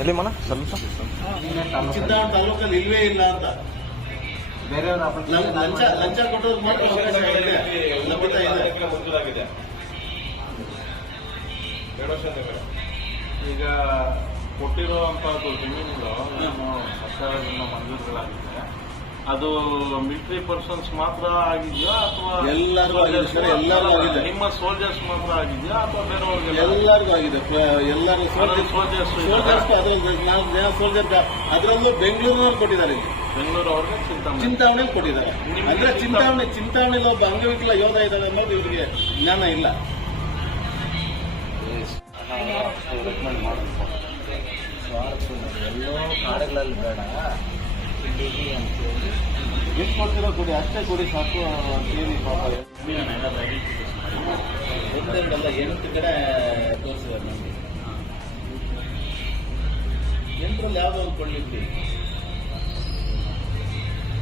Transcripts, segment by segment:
ಎಲ್ಲಿ ಮನ? ಸ್ವಲ್ಪ ಸಿದ್ದಾವಣ ತಾಲೂಕಲ್ಲಿ ಇಲ್ವೇ ಇಲ್ಲ ಅಂತ. ಬೇರೆಯವರ ಲಂಚ ಲಂಚ ಕೊಟ್ಟೋದು ಮಾತ್ರ ಈಗ ಕೊಟ್ಟಿರುವಂತಹದ್ದು ಜಮೀನುಗಳು ಸರ್ಕಾರದಿಂದ ಮಂಜೂರುಗಳಾಗಿದೆ ಅದು ಮಿಲಿಟರಿ ಪರ್ಸನ್ಸ್ ಮಾತ್ರ ಆಗಿದೆಯಾ ಅಥವಾ ಎಲ್ಲರಿಗೂ ಆಗಿದೆ ಸರ್, ಎಲ್ಲರಿಗೂ ಆಗಿದೆ. ನಿಮ್ಮ ಸೋಲ್ಜರ್ಸ್ ಮಾತ್ರ ಆಗಿದೆಯಾ ಅಥವಾ ಬೇರೆಯವ್ರಿಗೆ ಎಲ್ಲರಿಗೂ ಆಗಿದೆ. ಪ- ಎಲ್ಲರೂ ಸೋಲ್ಜರ್ಸ್ ಸೋಲ್ಜರ್ಸ್ ಸೋಲ್ಜರ್ಸ್ ಅದ್ರಲ್ಲಿ ನಾನು ಸೋಲ್ಜರ್ ಅದರಲ್ಲೂ ಬೆಂಗಳೂರಿನಲ್ಲಿ ಕೊಟ್ಟಿದ್ದಾರೆ ಇಲ್ಲಿ. ಬೆಂಗಳೂರು ಅವ್ರಿಗೆ ಚಿಂತಾಮಣಿ. ಚಿಂತಾಮಣಿಯಲ್ಲಿ ಕೊಟ್ಟಿದ್ದಾರೆ. ಅಂದ್ರೆ ಚಿಂತಾವಣೆ ಚಿಂತಾವಣೆಯಲ್ಲಿ ಒಬ್ಬ ಅಂಗವಿಕಲ ಯೋಧ ಇದ್ದಾರೆ ಅನ್ನೋದು ಇವರಿಗೆ ಜ್ಞಾನ ಇಲ್ಲ. ರೆಕಮೆಂಡ್ ಮಾಡೋದು ಎಲ್ಲೋ ಕಾಡುಗಳಲ್ಲಿ ಬೇಡ. ಇಲ್ಲಿಗೆ ಅಂತೇಳಿ ಎಷ್ಟು ಕೊಡ್ತಿರೋ ಕೊಡಿ ಅಷ್ಟೇ ಕೊಡಿ ಸಾಕು ಅಂತೇಳಿ ಪಾಪ. ಎಲ್ಲ ಎಂಟು ಕಡೆ ತೋರಿಸಿದ್ದಾರೆ ನಮಗೆ. ಎಂಟರಲ್ಲಿ ಯಾವುದೋ ಒಂದು ಕೊಡ್ಲಿಕ್ಕೆ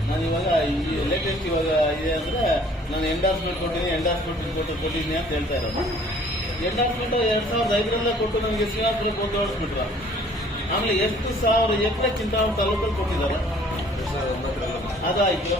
ನಾನು ಇವಾಗ ಈ ಲೇಟೆಸ್ಟ್ ಇವಾಗ ಇದೆ ಅಂದ್ರೆ ನಾನು ಎಂಡಾರ್ಸ್ಮೆಂಟ್ ಕೊಟ್ಟಿದ್ದೀನಿ ಎಂಡಾರ್ಸ್ಮೆಂಟ್ ಕೊಟ್ಟು ಕೊಟ್ಟಿದ್ದೀನಿ ಅಂತ ಹೇಳ್ತಾ ಇರೋದು. ಎಂಡಾರ್ಸ್ಮೆಂಟ್ ಎರಡ್ ಸಾವಿರದ ಐದರಲ್ಲೇ ಕೊಟ್ಟು ನನಗೆ ಶ್ರೀನಿವಾಸಪುರಕ್ಕೆ ಒಂದು ಓಡಿಸ್ಬಿಟ್ರು ಆಮೇಲೆ ಎಷ್ಟು ಸಾವಿರ ಎಕರೆ ಚಿಂತಾಮಣಿ ತಾಲೂಕಲ್ಲಿ ಕೊಟ್ಟಿದ್ದಾರೆ. ಅದಾಯ್ತು